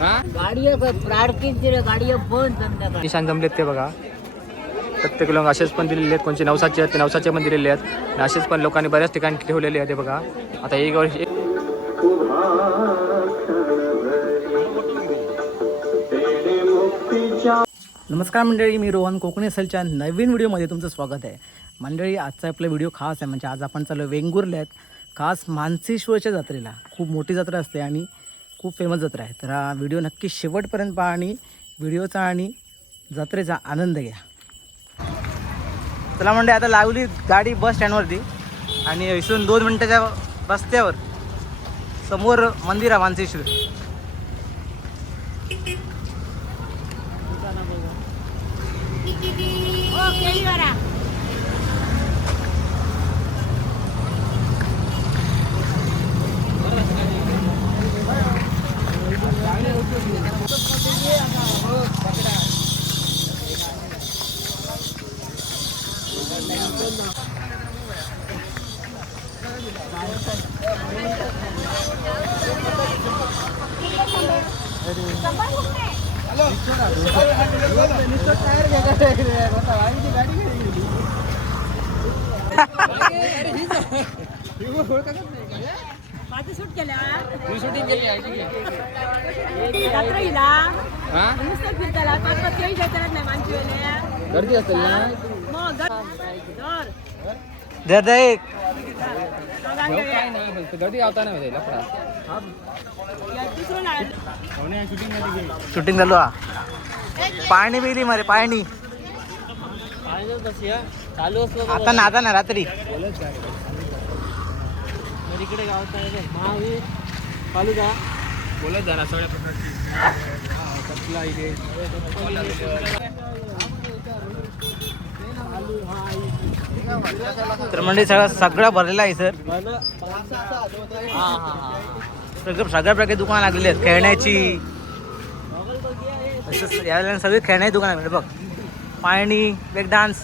गाडी गाडी बंद संध्याकाळी निशाण जमलेत ते बघा. प्रत्येक लोक असेच पण दिलेले आहेत. कोणचे नवसाचे आहेत ते नवसाचे पण दिलेले आहेत. आणि असेच पण लोकांनी बऱ्याच ठिकाणी ठेवलेले आहेत. ते बघा आता एक वर्ष नमस्कार मंडळी, मी रोहन कोकणी असेलच्या नवीन व्हिडिओमध्ये तुमचं स्वागत आहे. मंडळी, आजचा आपला व्हिडिओ खास आहे. म्हणजे आज आपण चालू वेंगुर्ल्यात खास मानसेश्वरच्या जत्रेला. खूप मोठी जत्रा असते आणि खूप फेमस जत्रा आहे. तर हा व्हिडिओ नक्की शेवटपर्यंत पहा आणि व्हिडिओचा आणि जत्रेचा आनंद घ्या. चला मंडळी, आता लावली गाडी बस स्टँडवरती आणि इथून 2 मिनिटाच्या रस्त्यावर समोर मंदिर आहे मानसेश्वर. गर्दी असेल ना. गर्दी आवताना शूटिंग चालू हा. पाणी बिली मारे पाणी आता ना रात्री इकडे गावात महावीर फालुदा बोलत जा ना सगळ्या प्रकारची. तर म्हणजे सगळं भरलेलं आहे सर. सगळ्या प्रकारची दुकानं लागलेली आहेत खेळण्याची. याला सगळी खेळण्याची दुकान लागली बघ. पाणी, ब्रेक डान्स,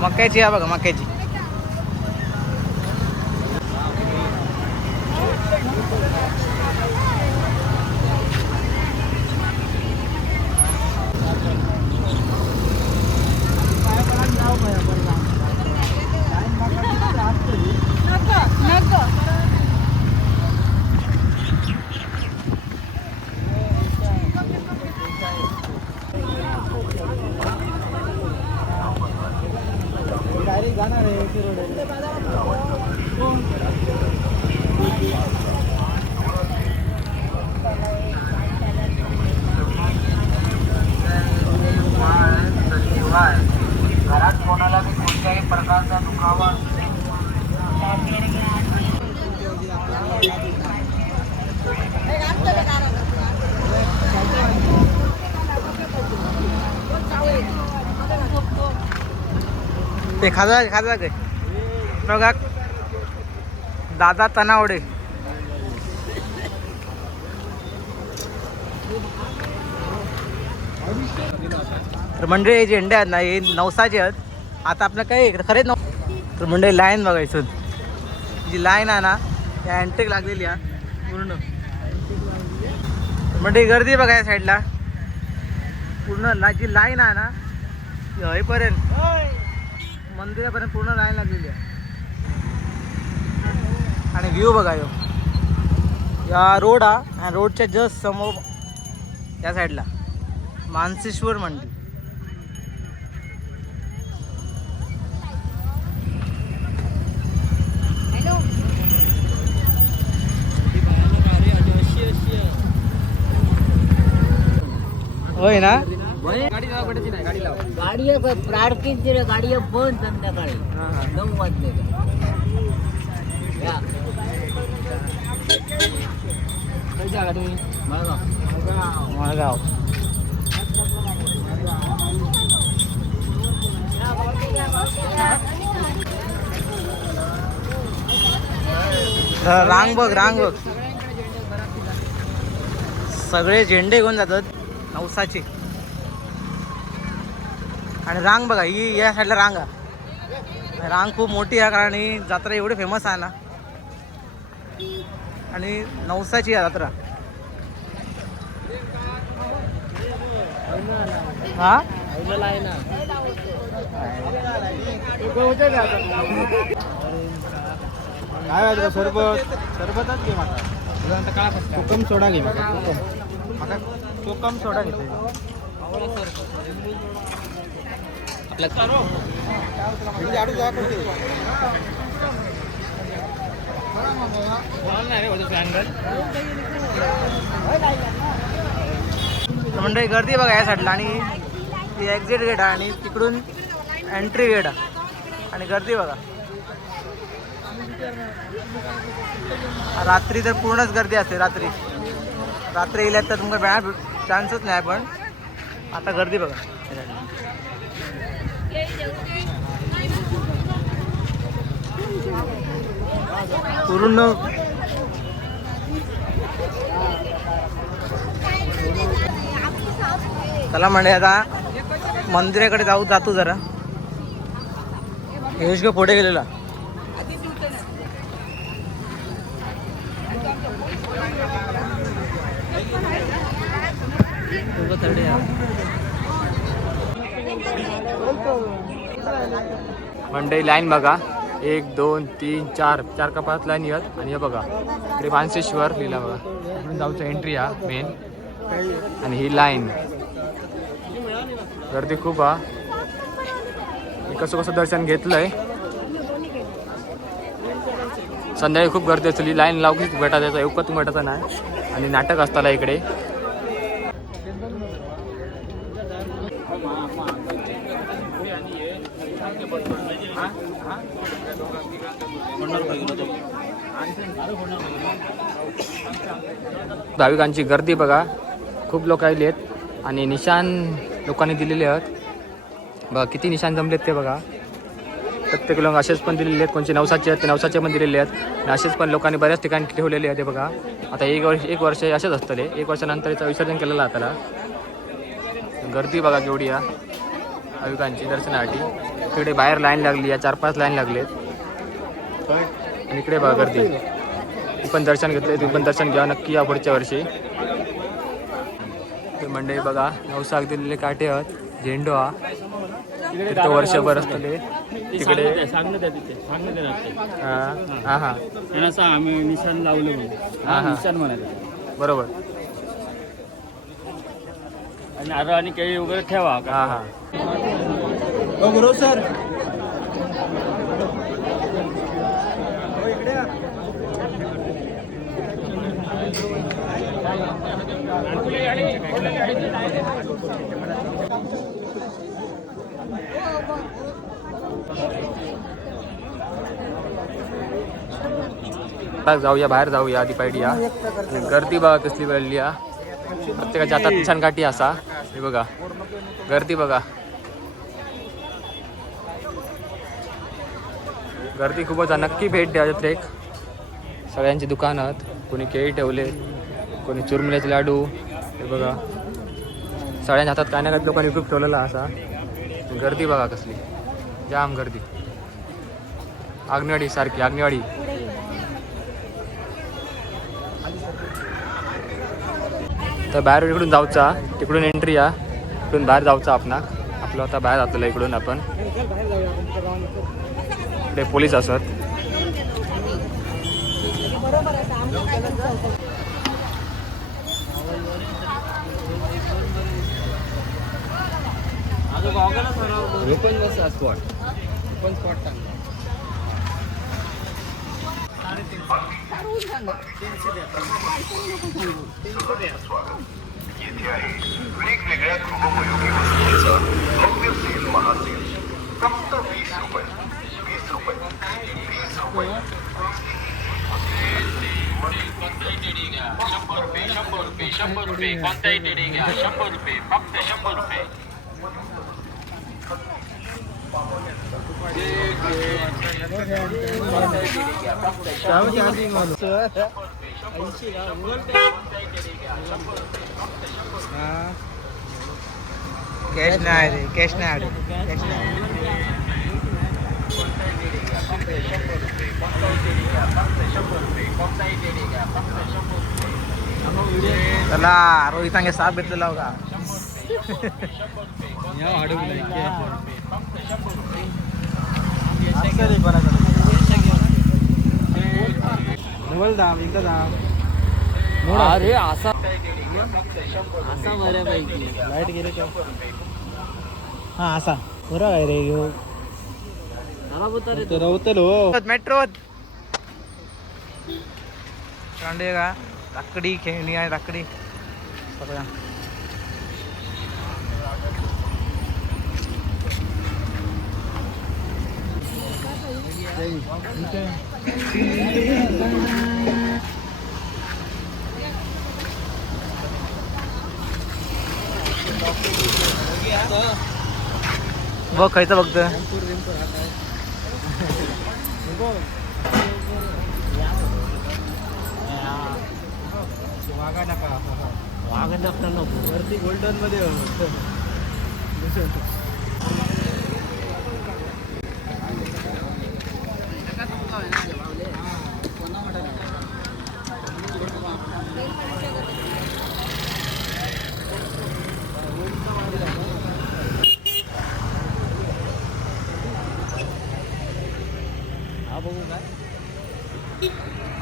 मक्याची आहे बघा मक्याची. घरात कोणाला बी कोणत्याही प्रकारचा दुखावा ते खाजा काय बघा दादा तनावडे. तर मंडळी हे झेंडे आहेत ना हे नवसाचे आहेत. आता आपलं काय खरेच तर मंडळी लाईन बघायचं जी लाईन आहे ना त्या अँटेक लागलेली आहे पूर्ण. मंडळी गर्दी बघा या साईडला पूर्ण जी लाईन आहे ना हेपर्यंत मंदिरापर्यंत पूर्ण लाईन लागलेली आहे. आणि व्ह्यू बघा या रोड हा रोडच्या जस्ट समोर त्या साईडला मानसेश्वर मंदिर. होय ना. गाडी लावा पडायची नाही. गाडी लावा. गाडी पार्किंगची गाडी बंद संध्याकाळी 9 वाजले. तुम्ही माळगाव. रांग बघ सगळे झेंडे घेऊन जातात नवसाचे. आणि रांग बघा ही या साईडला रांग आहे रांग खूप मोठी आहे कारण ही जत्रा एवढी फेमस आहे ना आणि नवसाची आहे जत्रा. हा काय सरबत सरबतच घे माझा कोकम सोडा घे माझा कोकम सोडा घेते मंडळी गर्दी बघा या साईडला आणि ती एक्झिट गेट आहे आणि तिकडून एंट्री गेट आहे आणि गर्दी बघा. रात्री तर पूर्णच गर्दी असते. रात्री येल्यात तर तुमका वेळा चान्सच नाही पण आता गर्दी बघा. पूर्ण चला म्हणजे आता मंदिराकडे जातो जरा. यश ग पुढे गेलेला मंडई लाईन बघा 1 2 3 4 कपात लाईन येत आणि हे बघा इकडे मानसेश्वर लिहिला बघा. इकडून जाऊचं एंट्री हा मेन आणि ही लाईन गर्दी खूप हा. कसं दर्शन घेतलंय. संध्याकाळी खूप गर्दी असली लाईन लावून भेटायचं एवढं तुम्ही भेटायचं नाही आणि नाटक असताना इकडे भाविकांची गर्दी बघा खूप लोक आली आहेत आणि निशाण लोकांनी दिलेले आहेत बघा. किती निशाण जमलेत ते बघा. प्रत्येक लोक असेच पण दिलेले आहेत. कोणचे नवसाचे आहेत ते नवसाचे पण दिलेले आहेत आणि असेच पण लोकांनी बऱ्याच ठिकाणी ठेवलेले आहेत. ते बघा आता एक वर्ष असेच असतले. 1 वर्षानंतर याचं विसर्जन केलेलं आहे त्याला. गर्दी बघा केवढी या भाविकांची दर्शनासाठी. तिकडे बाहेर लाईन लागली या 4-5 लाईन लागलेत आणि इकडे बघा गर्दी. तू पण दर्शन घेतले तू पण दर्शन घ्या नक्की या पुढच्या वर्षी. ते मंडळी बघा नवसाक दिलेले काटे आहेत झेंडू हा तिथं वर्षभर असतले तिकडे हा हा आम्ही निशाण लावलं निशाण म्हणायचं बरोबर. आणि नारळ आणि केळी वगैरे ठेवा. हा हा बरोबर सर. जाऊया बाहेर जाऊया आधी पाहिजे या. गर्दी बघा कसली वेळली या. प्रत्येकाच्या हातात निशाण काठी असा. हे बघा गर्दी बघा. गर्दी खूपच आहे. नक्की भेट द्या जत्रेक. सगळ्यांची दुकानं आहेत. कोणी केळी ठेवले कोणी चुरमुल्याचे लाडू. हे बघा सगळ्यांच्या हातात काय ना काय लोकांनी खूप ठेवलेला असा. गर्दी बघा कसली जाम गर्दी. आग्नेवाडी सारखी आग्नेवाडी. तर बाहेर इकडून जाऊचा तिकडून एंट्री या इकडून बाहेर जाऊचा आपलं आता बाहेर जातलं इकडून आपण. इकडे पोलीस असत. येथे आहे वेगवेगळ्या गृहोपयोगी वस्तूंचा भव्य सेल महासेल फक्त 20 रुपये 20 रुपये 20 रुपये 100 रुपये 100 रुपये 100 रुपये कोणताही टेडी घ्या 100 रुपये फक्त 100 रुपये. कॅश नाही रे कॅश नाही. चला रोहितांगे साप घेतलेला हो का अरे असा असा बऱ्यापैकी लाईट गेले का हा असा बरं आहे रे ह्यो मेट्रो कांडे का लाकडी खेळणी आहे लाकडी सगळ्या बघ खायचं बघत वरती गोल्डन मध्ये हा बघू काय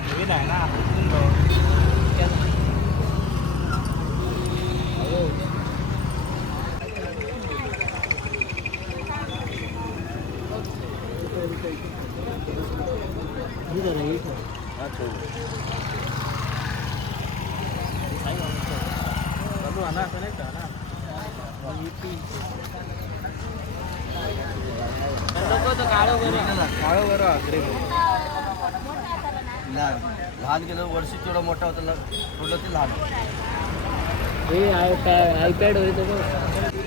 नवीन आहे ना लहान गेलं वर्षी थोडं मोठा होता थोडं ते लहान आयपॅड होईल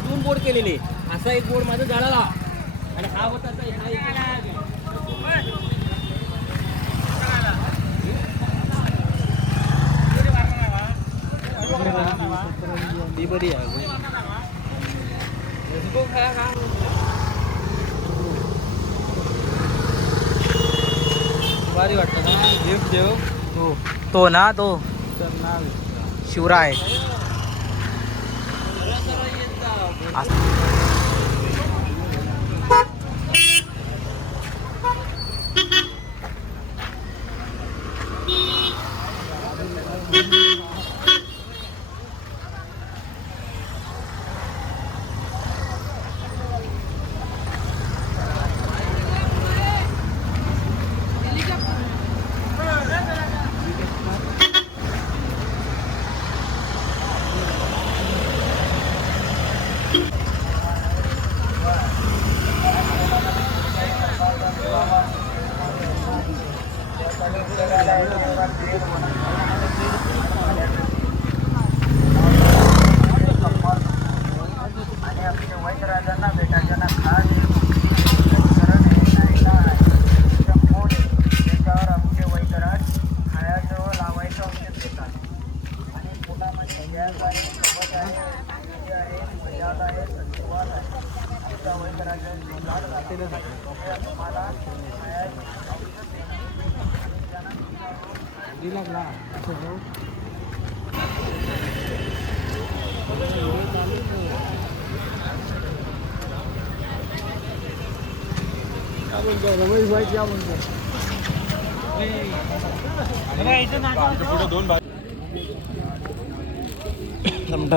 दोन बोर्ड केलेले असा एक बोर्ड माझा जळाला आणि हा होता ती बरी आहे भारी वाटतं ना गिफ्ट देऊ तो ना तो शिवराय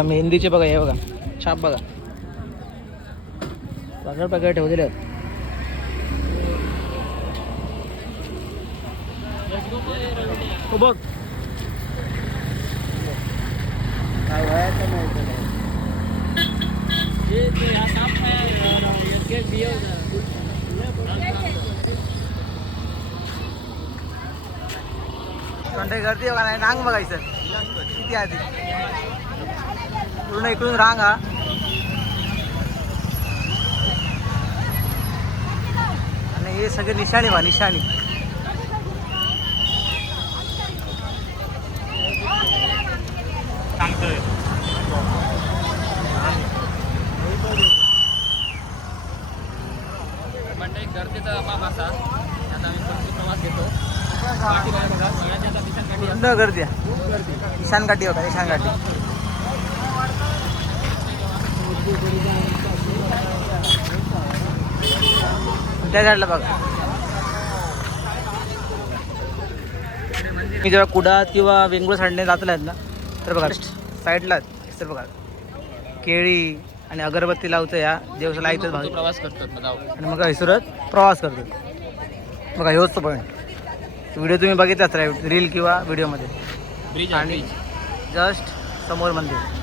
मेहंदीचे बघा हे बघा छाप बघा सगळं प्रकारे ठेवलेले आहेत. हो बघ काय वयाचं नाही गर्दी बघा नाही रांग बघायचं किती आधी पूर्ण इकडून रांग हा आणि हे सगळे निशाणी बा निशाणी पूर्ण गर्दी आहे. निशान काठी बघा, निशान काठी. त्या साईडला बघा. मी जेव्हा कुडाळ किंवा वेंगुर्ला साईडने जातले आहेत ना, तर बघा साईडला तर बघा केळी आणि अगरबत्ती लावतं या देवसाला इथंच भावी प्रवास करतात आणि मग हैसुरत प्रवास करतात. बघा हेच तो पॉईंट. व्हिडिओ तुम्ही बघितलाच राहील, रील किंवा व्हिडिओमध्ये. ब्रिज आणि जस्ट समोर मंदिर.